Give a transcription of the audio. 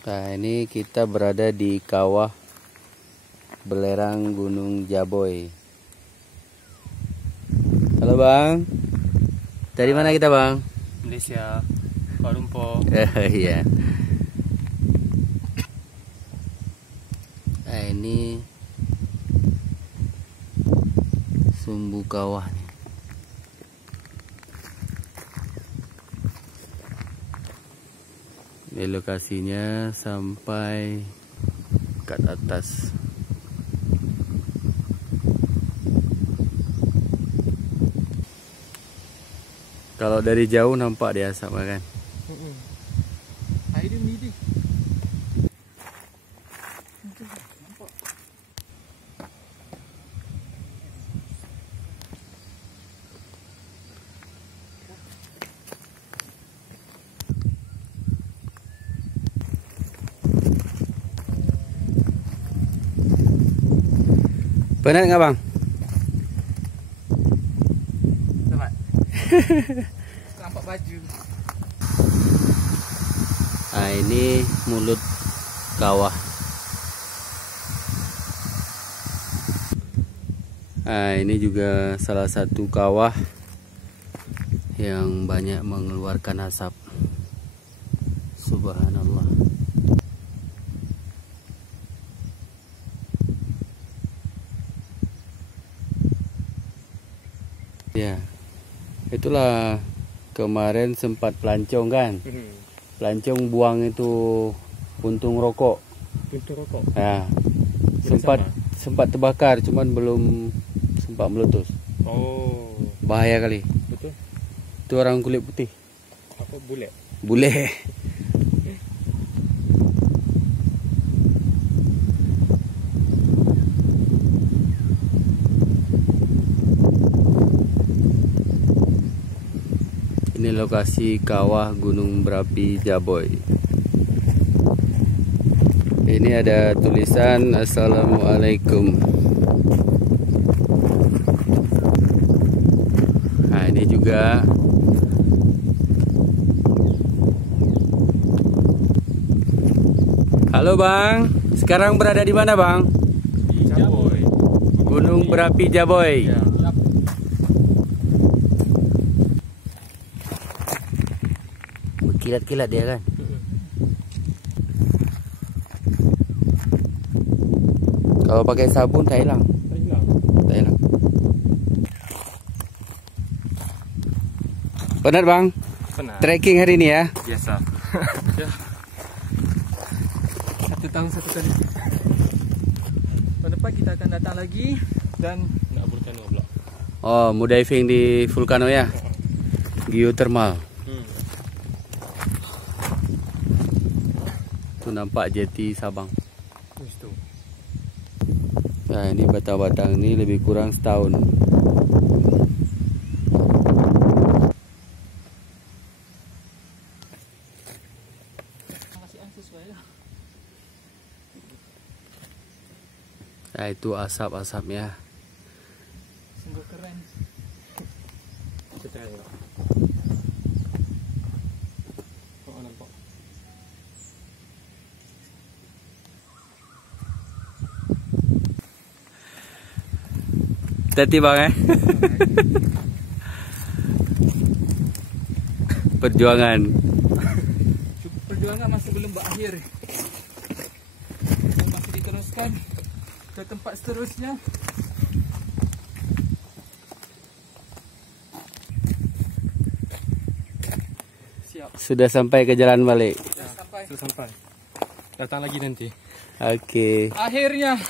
Nah, ini kita berada di kawah belerang Gunung Jaboy. Halo Bang, dari mana kita Bang? Malaysia, Kuala Lumpur. Iya. Nah, ini sumbu kawah nih. Ini lokasinya sampai ke atas. Kalau dari jauh nampak dia asap kan? Air ni. Penat nggak Bang? Nampak? Nampak baju. Nah, ini mulut kawah. Nah, ini juga salah satu kawah yang banyak mengeluarkan asap. Subhanallah. Ya, itulah kemarin sempat pelancong kan? Pelancong buang itu puntung rokok. Puntung rokok. Ya, sempat terbakar, cuman belum sempat meletus. Oh, Bahaya kali. betul. Itu orang kulit putih. Apa bule? Bule. Ini lokasi kawah Gunung Berapi Jaboy. Ini ada tulisan Assalamualaikum. Nah, ini juga halo Bang, sekarang berada di mana Bang? Di Jaboy. Gunung Berapi Jaboy. Ya. Kilat-kilat dia kan. Kalau pakai sabun tak hilang. Tak hilang. Benar Bang? Benar. Trekking hari ini ya? Biasa. Ya. 1 tahun 1 kali. Tahun depan kita akan datang lagi dan nak volcano pula. Oh, mau diving di vulkano ya? Geothermal. Tu nampak jeti Sabang. Itu. Nah, ini batang-batang ini lebih kurang setahun. Nah, itu asap-asapnya. Sungguh keren. Kita tengok. Oh, nampak. Hati Bang Perjuangan. Perjuangan masih belum berakhir. Masih diteruskan ke tempat seterusnya. Siap. Sudah sampai ke jalan balik. Sudah sampai. Datang lagi nanti. Okey. Akhirnya.